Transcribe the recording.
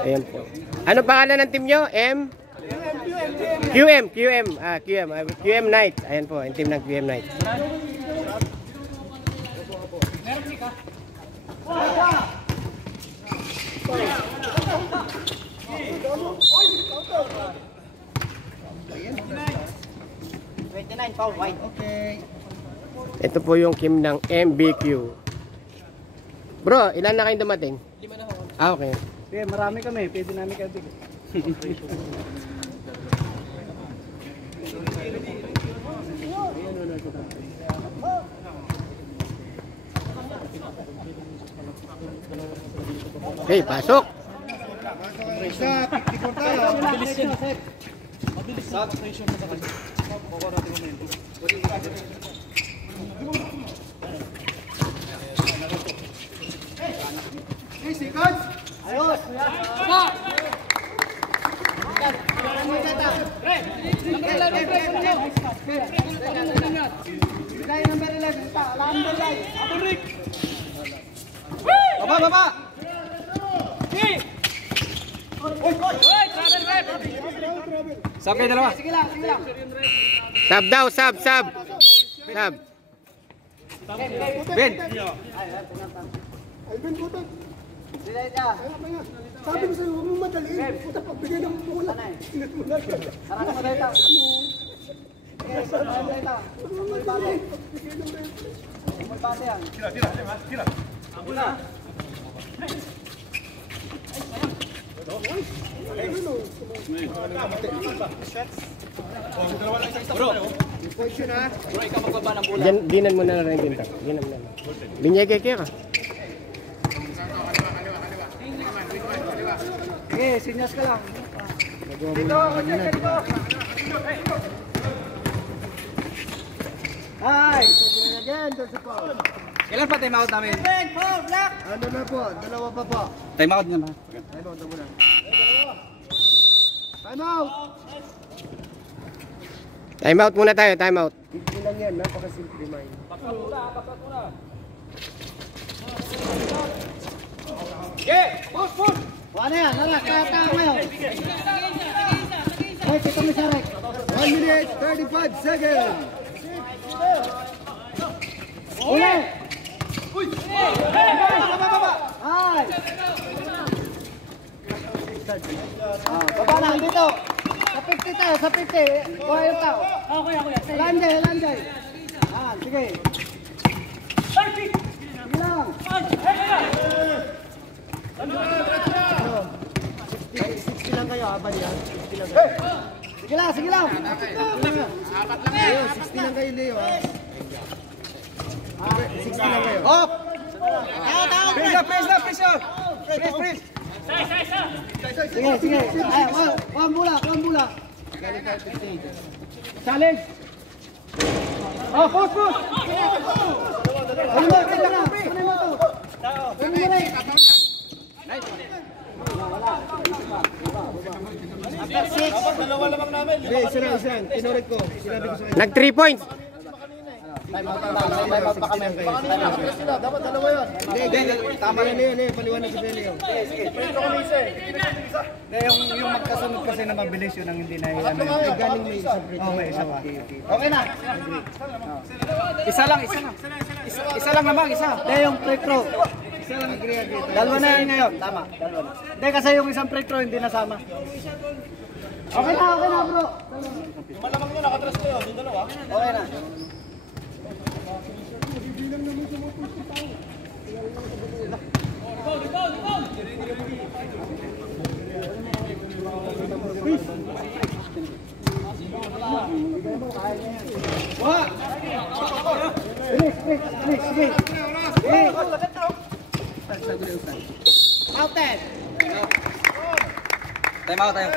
Ayan po. Ano pangalan ng team nyo? QM. QM Knight. Ayan po, yung team ng QM Knight. Ito po yung team ng MBQ. Bro, ilan na kayong dumating? 5 na ako. Ah, okay. Okay, marami kami. Pwede namin kayo bigyan. Okay, pasok. Mabilis yan. Mabilis sa station sa kanya. Bawa natin momento. Hey, seconds! Ayos! Stop! Baba! Sab kayo dalawa. Sige lang. Sab daw, sab. Ben. Alvin, putot. Sabi ko sa'yo, huwag mong madaliin. Puta, pagbigay ng mula. Ingat mo na siya. Sarang mo dito. Tira. Abula. Bro, position ha. Bro, ikaw magbaba ng bola. Dinan mo na rin din. Dinan mo na. Binyay kaya ka. Okay, sinyas ka lang. Dito. Hi! Kailan pa time out namin? Ano na po? Dalawa pa po. Time out naman. Time out na muna. Time out! Time out muna tayo, time out. Simple lang yan, napaka-simple mind. Pakat muna. Okay, push! Ano yan? Kaya ngayon. Hoy, kita mo siya, Rek. 1 minute, 35 seconds! Uli! Uy! Baba! Ay! Baba na, dito! Sa 50 tayo, sa 50. Kuha yung tao. Okay. Landay. Sige. Sige lang. 60 lang kayo, aban yan. 60 lang kayo. Sige lang. Leo, 60 lang kayo, Leo, ha? 60 lang kayo. Hop! Please. Sige. Ay, kuha mula. Challenge! Push! Ano Dalawa lamang namin. Isa. Tinurit ko. Sinabi ko sa kanya. Nag 3 points. Time out pa kami. Dapat dalawa yun. Hindi. Tama na yun. Paliwanag si Leo. yung magkasunod kasi na mabilis yun ang hindi na yun. Ay, galing may isa. May isa pa. Okay na. Isa lang. Isa lang naman. Hindi, yung free throw. Dalawa na yan ngayon. Tama. Hindi, kasi yung isang free throw hindi nasama. Okay na, bro. Malamang nyo, nakatras kayo. Yung dalawa. Okay na. Sige. Out 10. Time out tayo.